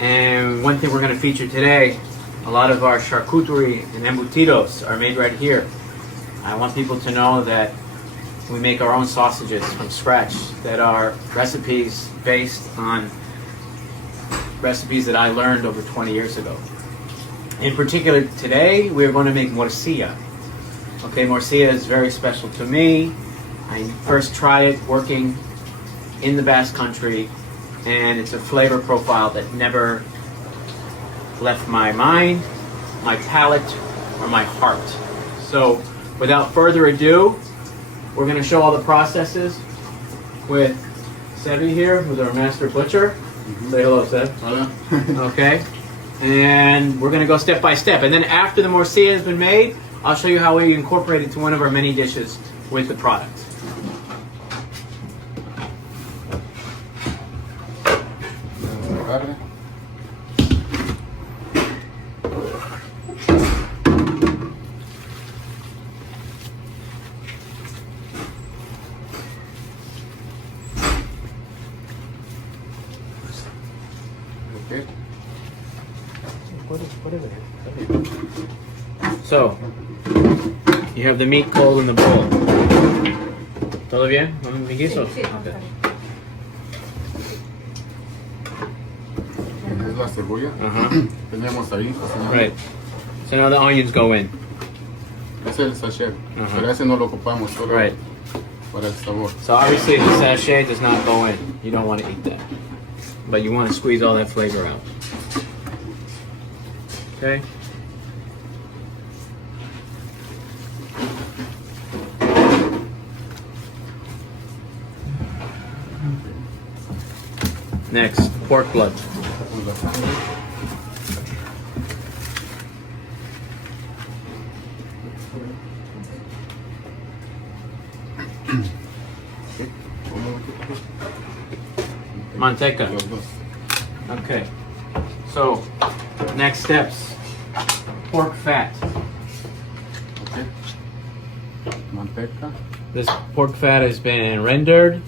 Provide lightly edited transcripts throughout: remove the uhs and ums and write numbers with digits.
And one thing we're going to feature today, a lot of our charcuterie and embutidos are made right here. I want people to know that we make our own sausages from scratch that are recipes based on recipes that I learned over 20 years ago. In particular, today we're going to make morcilla. Okay, morcilla is very special to me. I first tried it working in the Basque Country, and it's a flavor profile that never left my mind, my palate, or my heart. So, without further ado, we're going to show all the processes with Sevi here, who's our master butcher. Say hello, Sev. Hello. Okay. And we're going to go step by step. And then after the morcilla has been made, I'll show you how we incorporate it to one of our many dishes with the product. Okay. What is it? So, you have the meat cold in the bowl. ¿Todo bien? ¿Amiguitos? Sí, Okay. Es la cebolla. Tenemos ahí cocinando. Right. So now the onions go in. Es el sachet. Pero ese no lo ocupamos solo Right. para el sabor. So obviously the sachet does not go in. You don't want to eat that. But you want to squeeze all that flavor out. Okay? Next, pork blood. La sangre. Manteca. Los dos. Okay. So, next steps. Pork fat. Okay. Manteca. This pork fat has been rendered.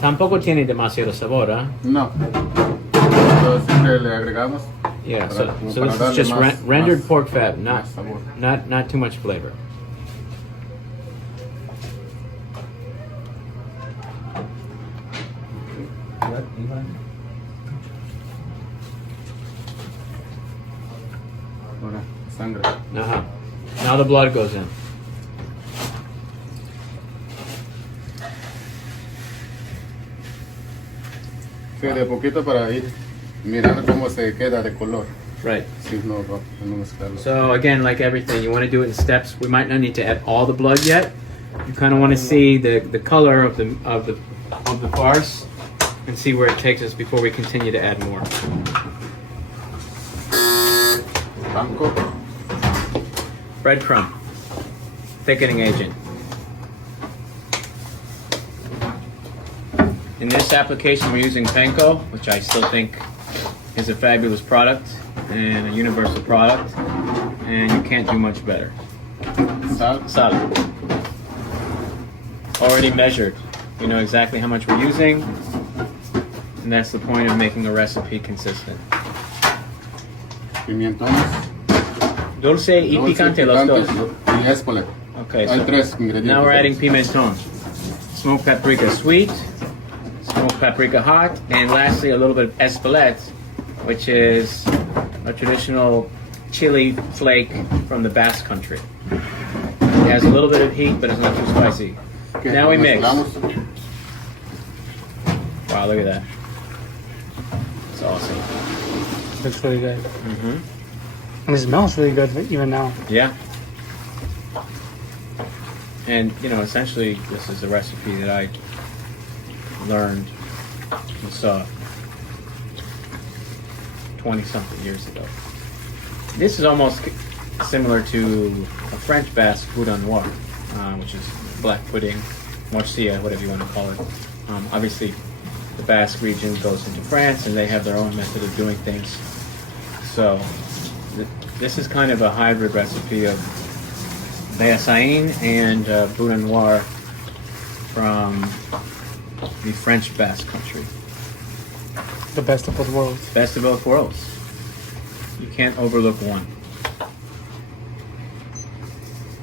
Tampoco tiene demasiado sabor, ¿eh? No. Pero siempre le agregamos. Yeah, Para- so para this is darle just más- rendered más- pork fat, not más sabor. not too much flavor. Ahora, sangre. Uh-huh. Now the blood goes in. Sí, de poquito para ir mirando cómo se queda de color. Right. Si no, no mezclarlo. So again, like everything, you want to do it in steps. We might not need to add all the blood yet. You kind of want to see the color of the farce and see where it takes us before we continue to add more. Panko. Breadcrumb, thickening agent. In this application, we're using panko, which I still think is a fabulous product and a universal product, and you can't do much better. Sal. Sal. Already measured. We know exactly how much we're using, and that's the point of making a recipe consistent. Pimientones. Dulce y Dulce, picante, los dos. y espole. Okay, Hay so tres ingredientes. now we're adding pimenton. Smoked paprika sweet, smoked paprika hot, and lastly a little bit of espelette, which is a traditional chili flake from the Basque Country. It has a little bit of heat, but it's not too spicy. Okay, Now we mix. mezclamos. Wow, look at that. It's awesome. Looks really good. Mm-hmm. And it smells really good even now. Yeah. And, you know, essentially, this is a recipe that I learned and saw 20-something years ago. This is almost similar to a French Basque boudin noir, which is black pudding, morcilla, whatever you want to call it. Obviously, the Basque region goes into France, and they have their own method of doing things. So, this is kind of a hybrid recipe of Béassain and boudin noir from the French Basque Country. The best of both worlds. Best of both worlds. You can't overlook one.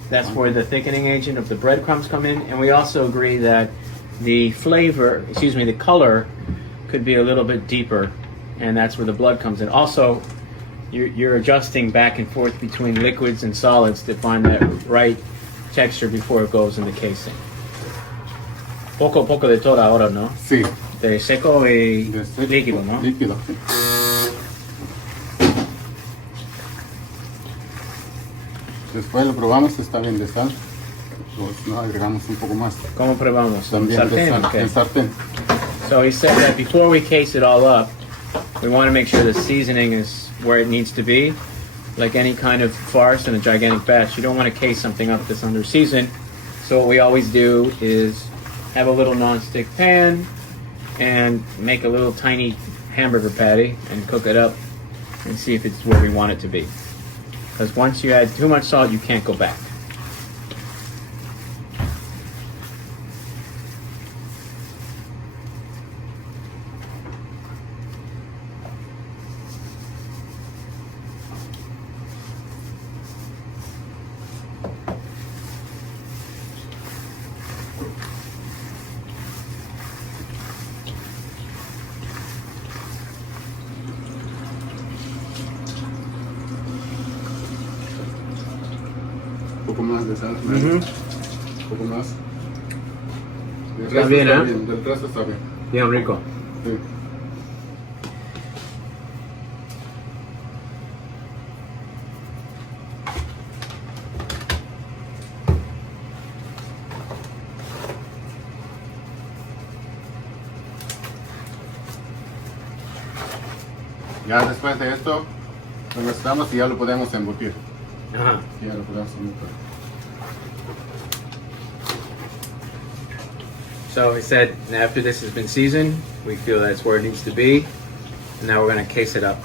That's where the thickening agent of the breadcrumbs come in, and we also agree that the the color could be a little bit deeper, and that's where the blood comes in. Also, you're adjusting back and forth between liquids and solids to find that right texture before it goes in the casing. Poco a poco de todo ahora, ¿no? Sí. De seco y De seco, líquido, ¿no? Líquido. Sí. Después lo probamos, está bien de sal. Pues no agregamos un poco más. ¿Cómo probamos? También de Sartén, sal, okay. en sartén. So he said that before we case it all up, we want to make sure the seasoning is where it needs to be. Like any kind of farce in a gigantic batch, you don't want to case something up that's under seasoned. So what we always do is have a little non-stick pan and make a little tiny hamburger patty and cook it up and see if it's where we want it to be. Because once you add too much salt, you can't go back. Un poco más de sal. Mhm. Un poco más. Del Está resto bien, está ¿eh? bien. Del resto está bien. Bien rico. Sí. Ya después de esto, lo mezclamos y ya lo podemos embutir. Uh-huh. Ya lo podemos embutir. So he said after this has been seasoned, we feel that's where it needs to be. And now we're going to case it up.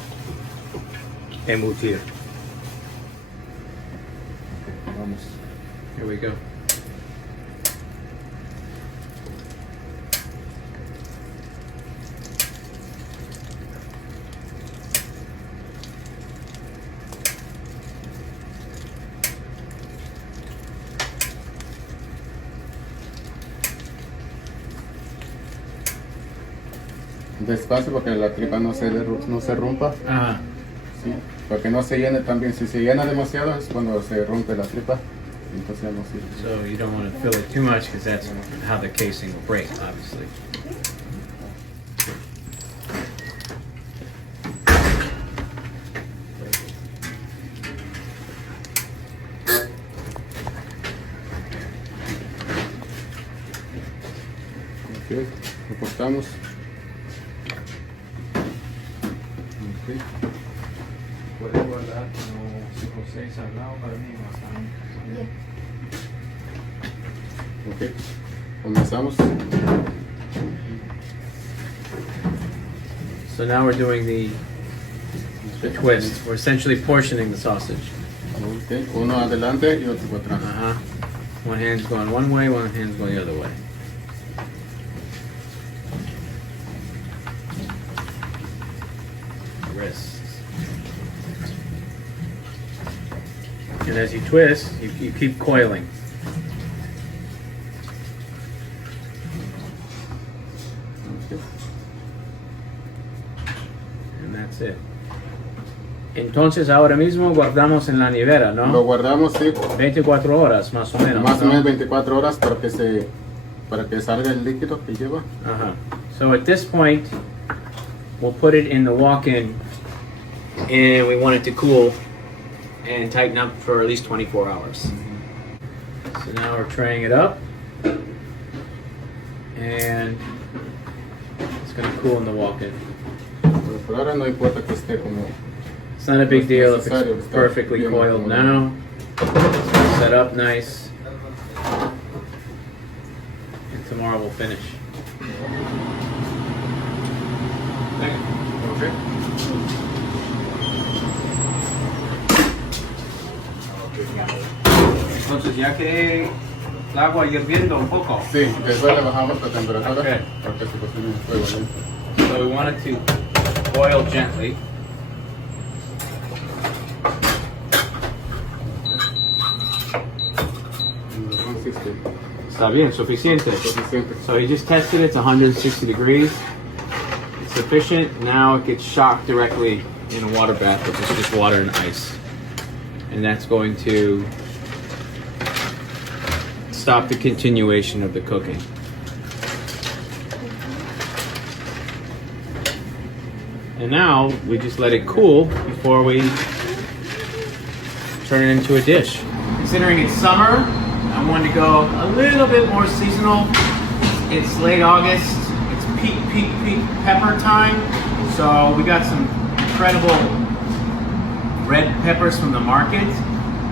Embutir. Vamos. Here we go. Despacio para que la tripa no se rompa. Uh-huh. Sí, para que no se llene también. Si se llena demasiado es cuando se rompe la tripa. Entonces ya no sirve. So you don't want to fill it too much because that's how the casing will break, obviously. Ok, lo cortamos. Ok. Puedes guardar como 5 o 6 al lado para mí. Ok, comenzamos. So now we're doing the twist. We're essentially portioning the sausage. Ok, uno adelante y otro por atrás. Uh-huh. One hand's going one way, one hand's going the other way. Wrists. And as you twist, you keep coiling. And that's it. Entonces ahora mismo guardamos en la nevera, Lo ¿no? guardamos, sí, 24 horas más o menos. más o ¿no? menos 24 horas para que salga el líquido que lleva. Uh-huh. So at this point, we'll put it in the walk-in, and we want it to cool and tighten up for at least 24 hours. So now we're traying it up, and it's going to cool in the walk-in. Pero por ahora no importa que esté como... It's not a big deal if Necesario, it's está perfectly bien coiled acomodado. now. It's set up nice. And tomorrow we'll finish. Ok. Entonces ya que el agua hirviendo un poco. Sí, después le bajamos la temperatura Ok. para que se cocine en fuego lento. So we want it to boil gently. Está bien, suficiente. So he just tested it, it's 160 degrees. It's sufficient. Now it gets shocked directly in a water bath, which is just water and ice. And that's going to stop the continuation of the cooking. And now we just let it cool before we turn it into a dish. Considering it's summer, I wanted to go a little bit more seasonal. It's late August, it's peak pepper time. So we got some incredible red peppers from the market.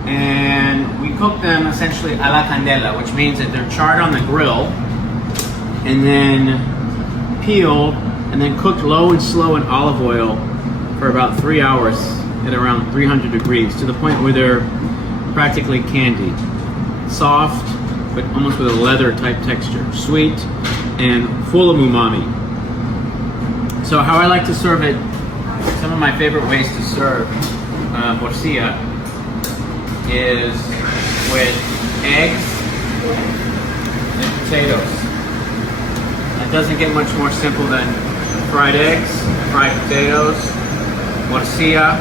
And we cook them essentially a la candela, which means that they're charred on the grill and then peeled and then cooked low and slow in olive oil for about 3 hours at around 300 degrees to the point where they're practically candied. Soft, but almost with a leather type texture. Sweet and full of umami. So how I like to serve it, some of my favorite ways to serve morcilla is with eggs and potatoes. It doesn't get much more simple than fried eggs, fried potatoes, morcilla,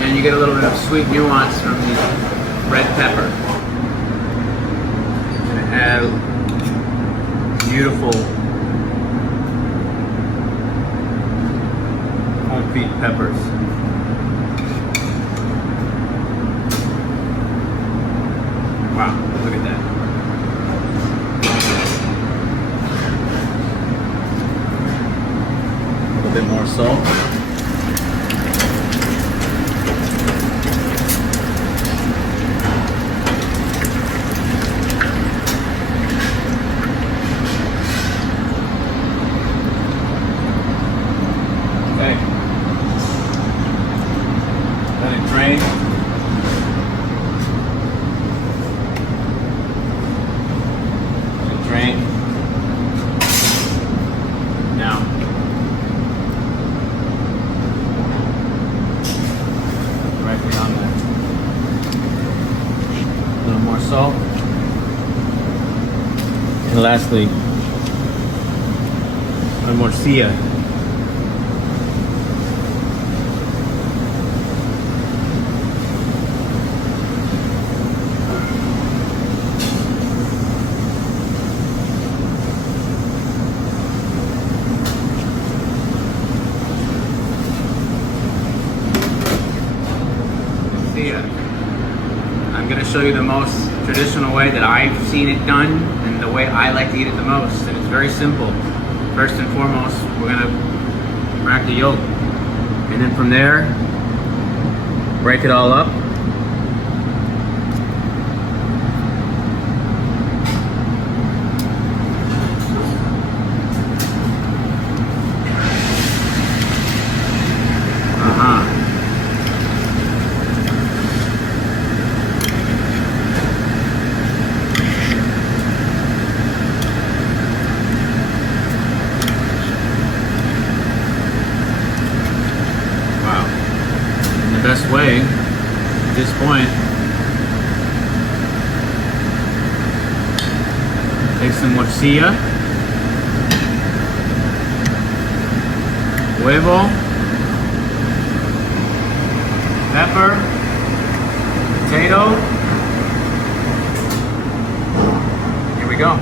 and you get a little bit of sweet nuance from the red pepper. And it has beautiful confit peppers. Wow, look at that. A little bit more salt. Okay. Let it drain. Let it drain. Now, directly on there. A little more salt. And lastly, my morcilla. I'm going to show you the most traditional way that I've seen it done and the way I like to eat it the most. And it's very simple. First and foremost, we're going to crack the yolk. And then from there, break it all up. Best way at this point, take some morcilla, huevo, pepper, potato. Here we go.